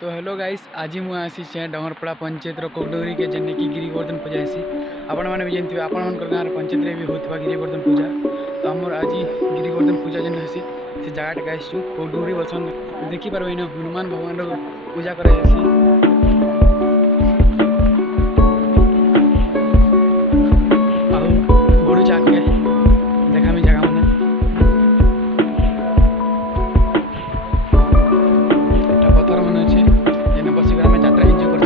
तो hello guys, आज मुझे आसी डंगरपड़ा पंचायत कोकडोरी के जेने की गिरिवर्धन पूजा आसी। आपण मैंने भी जानते आपण मन गाँव पंचायत में भी होता गिरिवर्धन पूजा। तो आमर आज गिरिवर्धन पूजा जेन हेसी से जगह आसू कोकडोरी बसन देखिपार इन हनुमान भगवान पूजा कर। बढ़ुच आगे देखामी जगह मैंने पथर मन अच्छे जेने बसिक आम यात्रा एंजय कर।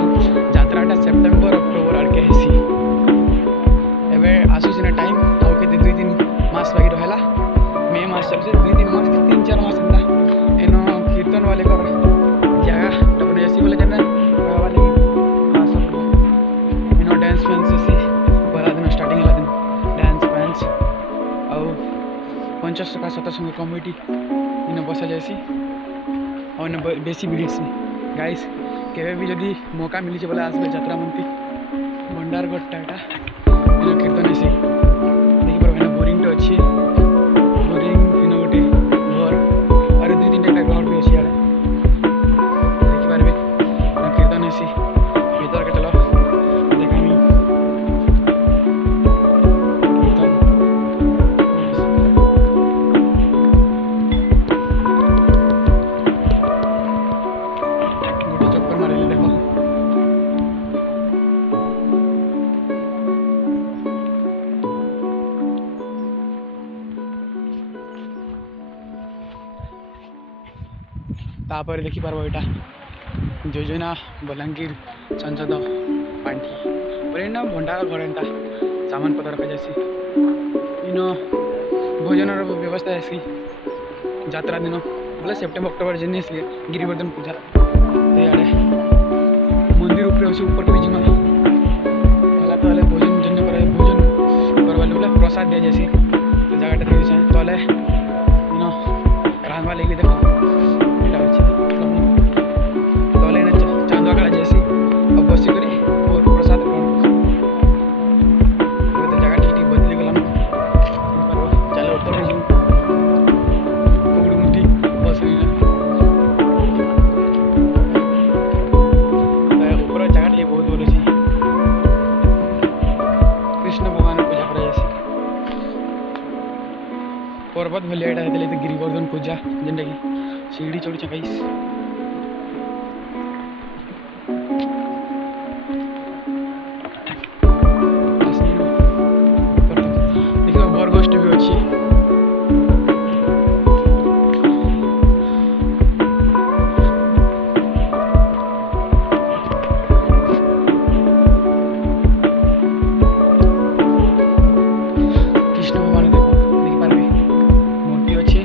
यात्राटा सेप्टेम्बर अक्टोबर आड़के हेसी। एवं आसूसीना टाइम आउ के 2-3 मास बाकी रहा। मे मास चलছে 2-3 मास 3-4 मास एंता एन कीर्तन वाले कर जगह तपने ऐसी बोले जेना वाले इन डांस फैंस ऐसी बड़ा दिन स्टार्टिंग होला दिन डांस फैंस आउ 50 का 700 कमिटी इन बसा जासी और बेसी भिड़ गाइस केवे भी जदि मौका मिली बोले आसबे यात्रा मंती भंडारगढ़ टाटा कीर्तन ऐसी देखिए पर बोरिंग तो अच्छी बोरिंग इन गोटे घर और 2-3 घर भी अच्छी देखिपारे कीर्तन ऐसी भीतर के चलो देखामी कीर्तन गोटे चक्कर मारे देखो तापर देखिपार यहाँ योजना बलांगीर संसद पांठी पर इन भंडार घर एंता सामान पत्र रखा जासी। इन भोजन व्यवस्था ऐसी यात्रा दिन बोले सेप्टेम्बर अक्टोबर जेन गिरिवर्धन पूजा तो यार मंदिर ऊपर के बीच तो भोजन जन कर भोजन करवा बोले प्रसाद दिया जासी। तो जगह तले इन रांधवा लगे देखो चांदा कड़ा जैसी अब बस प्रसाद जगह ठीक बदली गला चलो ऊपर मुठी बस ऊपर जगह लिए बहुत भल अच्छी कृष्ण भगवान पूजा कर पर्वत भलिया गिरिवर्धन पूजा जेनटा कि सीढ़ी चढ़ी गाइस। बरगोष्ठी भी अच्छी कृष्ण भगवान देखिपारे मूर्ति अच्छी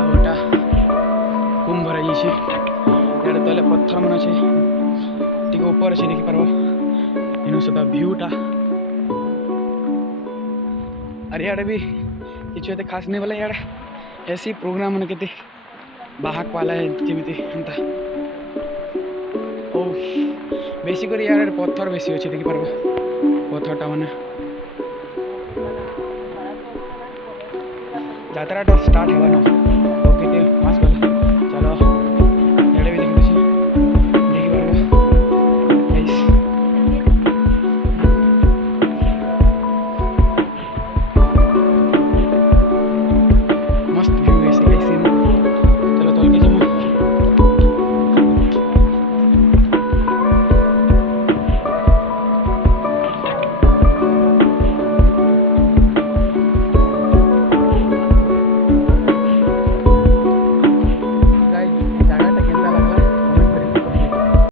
आटा कुंभ भर इे तले पत्थर मन अच्छे टी ऊपर अच्छे देखिपार इन सदा भ्यूटा अरे यार भी किसी एत खास नहीं बोला यार ऐसी प्रोग्राम मैंने के बाहक वाला है जमी एंता ओ बेसी कर यार पत्थर बेसी अच्छे देखिपार पत्थरटा मैंने यात्राटा स्टार्ट है ना।